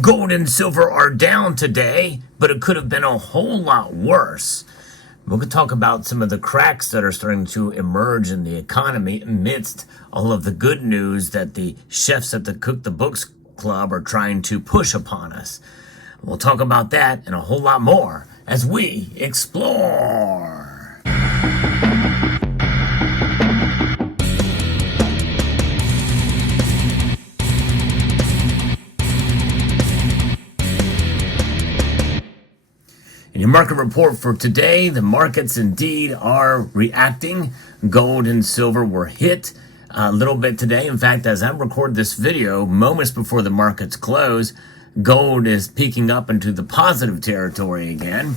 Gold and silver are down today, but it could have been a whole lot worse. We're going to talk about some of the cracks that are starting to emerge in the economy amidst all of the good news that the chefs at the Cook the Books Club are trying to push upon us. We'll talk about that and a whole lot more as we explore. In your market report for today, the markets indeed are reacting. Gold and silver were hit a little bit today. In fact, as I record this video, moments before the markets close, gold is peaking up into the positive territory again.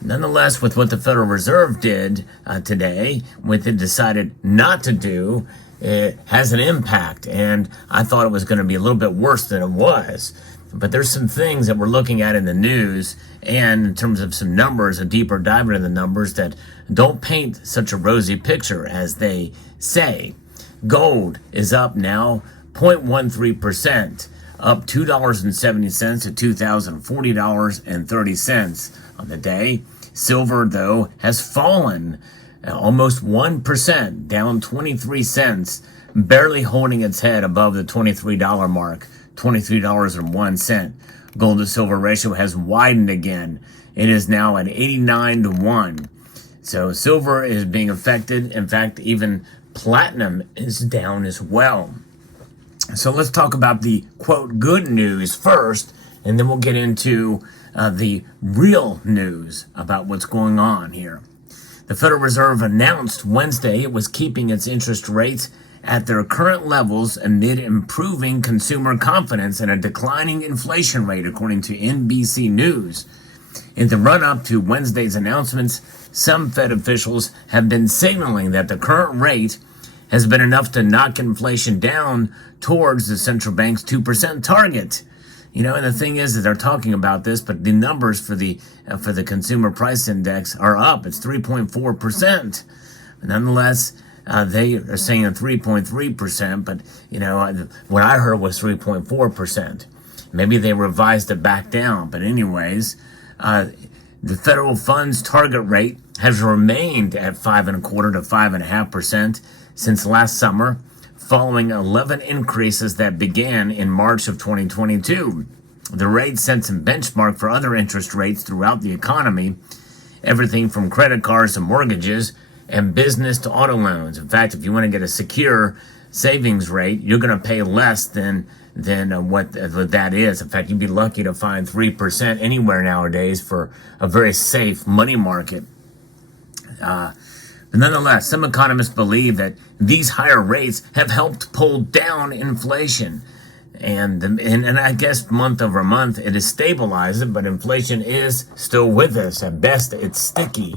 Nonetheless, with what the Federal Reserve did today, what they decided not to do, it has an impact. And I thought it was going to be a little bit worse than it was. But there's some things that we're looking at in the news and in terms of some numbers, a deeper dive into the numbers that don't paint such a rosy picture as they say. Gold is up now 0.13%, up $2.70 to $2,040.30 on the day. Silver, though, has fallen almost 1%, down 23 cents, barely holding its head above the $23 mark. $23.01. Gold to silver ratio has widened again. It is now at 89 to 1. So silver is being affected. In fact, even platinum is down as well. So let's talk about the, quote, good news first, and then we'll get into the real news about what's going on here. The Federal Reserve announced Wednesday it was keeping its interest rates at their current levels amid improving consumer confidence and a declining inflation rate, according to NBC News. In the run-up to Wednesday's announcements, some Fed officials have been signaling that the current rate has been enough to knock inflation down towards the central bank's 2% target. You know, and the thing is that they're talking about this, but the numbers for the consumer price index are up. It's 3.4%. Nonetheless, they are saying 3.3%, but, you know, what I heard was 3.4%. Maybe they revised it back down. But anyways, the federal funds target rate has remained at 5.25% to 5.5% since last summer, following 11 increases that began in March of 2022. The rate sets a benchmark for other interest rates throughout the economy, everything from credit cards to mortgages, and business to auto loans. In fact, if you want to get a secure savings rate, you're going to pay less than what that is. In fact, you'd be lucky to find 3% anywhere nowadays for a very safe money market. But nonetheless, some economists believe that these higher rates have helped pull down inflation. And I guess month over month it is stabilizing, but inflation is still with us. At best, it's sticky.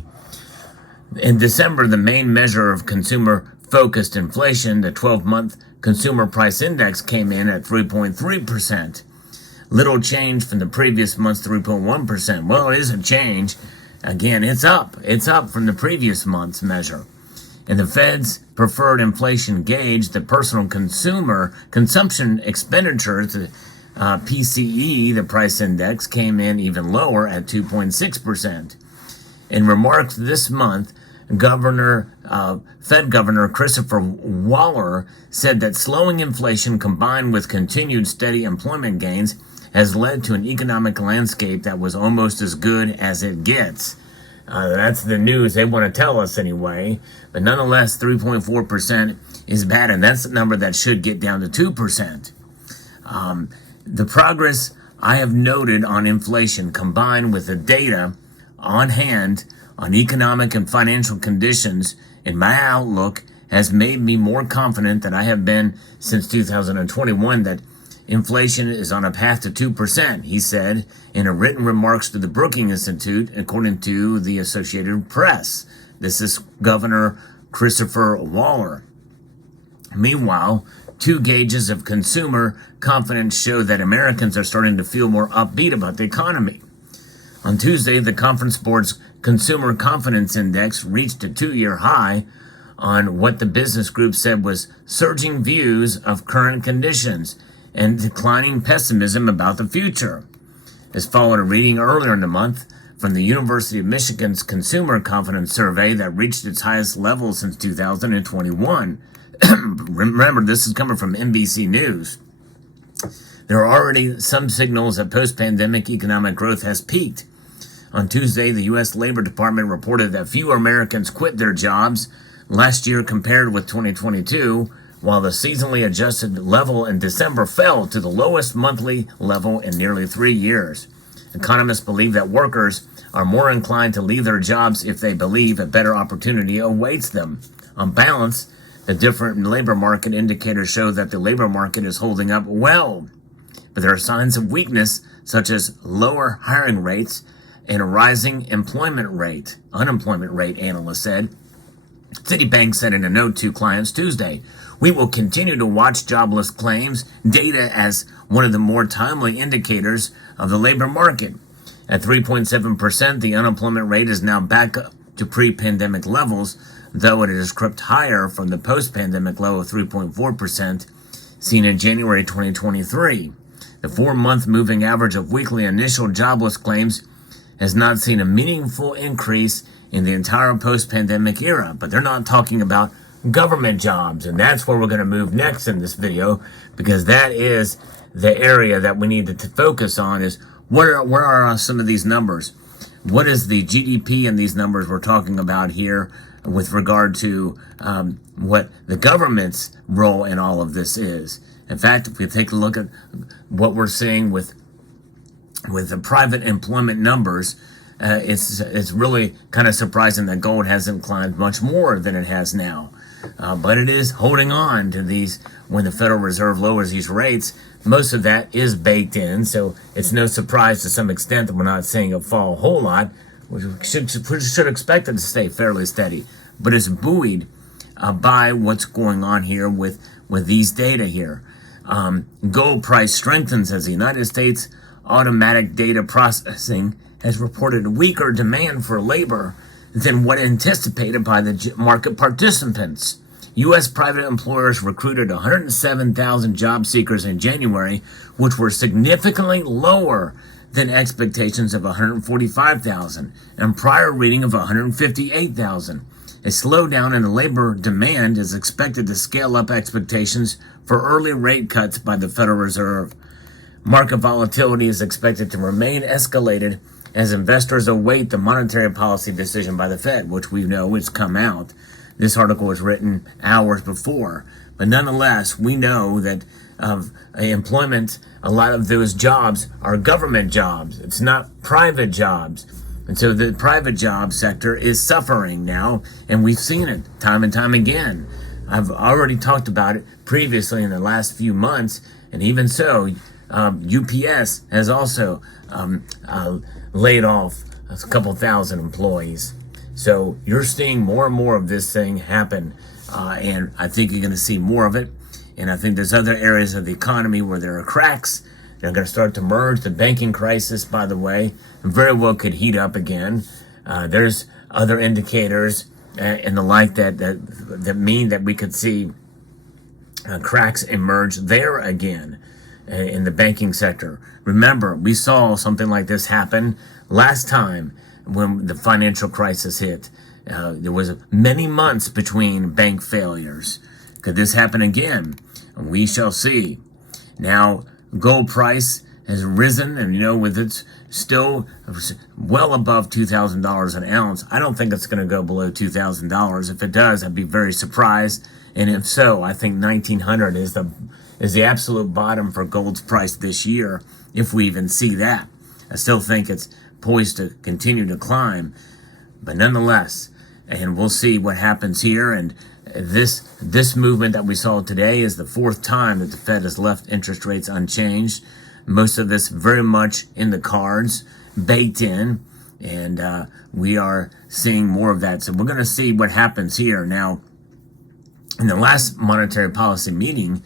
In December, the main measure of consumer-focused inflation, the 12-month Consumer Price Index, came in at 3.3%. Little change from the previous month's 3.1%. Well, it is a change. Again, it's up. It's up from the previous month's measure. In the Fed's preferred inflation gauge, the personal consumer consumption expenditures, the PCE, the price index, came in even lower at 2.6%. In remarks this month, Fed Governor Christopher Waller said that slowing inflation combined with continued steady employment gains has led to an economic landscape that was almost as good as it gets. That's the news they want to tell us anyway. But nonetheless, 3.4% is bad, and that's the number that should get down to 2%. The progress I have noted on inflation combined with the data on hand on economic and financial conditions in my outlook has made me more confident than I have been since 2021 that inflation is on a path to 2%, he said in a written remarks to the Brookings Institute, according to the Associated Press. This is Governor Christopher Waller. Meanwhile, two gauges of consumer confidence show that Americans are starting to feel more upbeat about the economy. On Tuesday, the Conference Board's Consumer Confidence Index reached a two-year high on what the business group said was surging views of current conditions and declining pessimism about the future. This followed a reading earlier in the month from the University of Michigan's Consumer Confidence Survey that reached its highest level since 2021. Remember, this is coming from NBC News. There are already some signals that post-pandemic economic growth has peaked. On Tuesday, the U.S. Labor Department reported that fewer Americans quit their jobs last year compared with 2022, while the seasonally adjusted level in December fell to the lowest monthly level in nearly 3 years. Economists believe that workers are more inclined to leave their jobs if they believe a better opportunity awaits them. On balance, the different labor market indicators show that the labor market is holding up well. But there are signs of weakness, such as lower hiring rates and a rising unemployment rate, analysts said. Citibank said in a note to clients Tuesday, "We will continue to watch jobless claims data as one of the more timely indicators of the labor market. At 3.7%, the unemployment rate is now back up to pre-pandemic levels, though it has crept higher from the post-pandemic low of 3.4% seen in January 2023. The 4-month moving average of weekly initial jobless claims has not seen a meaningful increase in the entire post-pandemic era." But they're not talking about government jobs, and that's where we're going to move next in this video, because that is the area that we need to focus on. Is where are some of these numbers? What is the GDP in these numbers we're talking about here with regard to what the government's role in all of this is? In fact, if we take a look at what we're seeing with the private employment numbers, it's really kind of surprising that gold hasn't climbed much more than it has now. But it is holding on to these. When the Federal Reserve lowers these rates, most of that is baked in, so it's no surprise to some extent that we're not seeing it fall a whole lot. We should expect it to stay fairly steady, but it's buoyed by what's going on here with these data here. Gold price strengthens as the United States Automatic Data Processing has reported weaker demand for labor than what anticipated by the market participants. U.S. private employers recruited 107,000 job seekers in January, which were significantly lower than expectations of 145,000 and prior reading of 158,000. A slowdown in the labor demand is expected to scale up expectations for early rate cuts by the Federal Reserve. Market volatility is expected to remain escalated as investors await the monetary policy decision by the Fed, which we know has come out. This article was written hours before. But nonetheless, we know that employment, a lot of those jobs are government jobs. It's not private jobs. And so the private job sector is suffering now, and we've seen it time and time again. I've already talked about it previously in the last few months, and even so, UPS has also laid off a couple thousand employees. So you're seeing more and more of this thing happen, and I think you're going to see more of it. And I think there's other areas of the economy where there are cracks. They're going to start to merge. The banking crisis, by the way, very well could heat up again. There's other indicators and the like that mean that we could see cracks emerge there again in the banking sector. Remember, we saw something like this happen last time when the financial crisis hit. There was many months between bank failures. Could this happen again? We shall see. Now, gold price has risen, and with it's still well above $2,000 an ounce. I don't think it's going to go below $2,000. If it does, I'd be very surprised. And if so, I think 1,900 is the absolute bottom for gold's price this year, if we even see that. I still think it's poised to continue to climb, but nonetheless, and we'll see what happens here. And this movement that we saw today is the 4th time that the Fed has left interest rates unchanged. Most of this very much in the cards, baked in, and we are seeing more of that. So we're going to see what happens here. Now, in the last monetary policy meeting,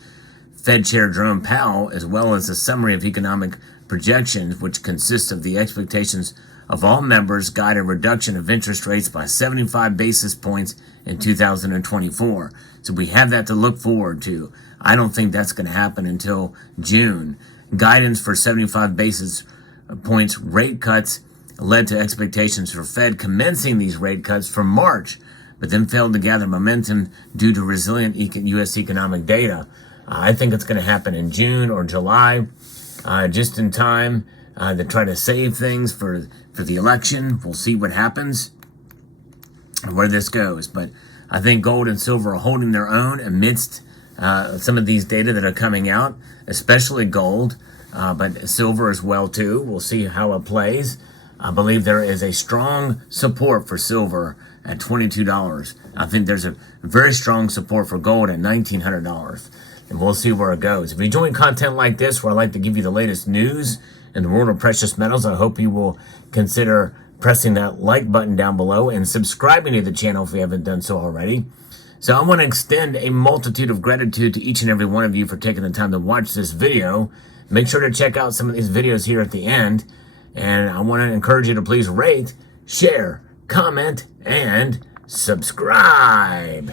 Fed Chair Jerome Powell, as well as a summary of economic projections, which consists of the expectations of all members, guide a reduction of interest rates by 75 basis points in 2024. So we have that to look forward to. I don't think that's going to happen until June. Guidance for 75 basis points rate cuts led to expectations for Fed commencing these rate cuts from March, but then failed to gather momentum due to resilient U.S. economic data. I think it's going to happen in June or July, just in time to try to save things for the election. We'll see what happens and where this goes. But I think gold and silver are holding their own amidst some of these data that are coming out, especially gold, but silver as well too. We'll see how it plays. I believe there is a strong support for silver at $22. I think there's a very strong support for gold at $1,900. And we'll see where it goes. If you enjoy content like this, where I like to give you the latest news in the world of precious metals, I hope you will consider pressing that like button down below and subscribing to the channel if you haven't done so already. So I want to extend a multitude of gratitude to each and every one of you for taking the time to watch this video. Make sure to check out some of these videos here at the end. And I want to encourage you to please rate, share, comment, and subscribe.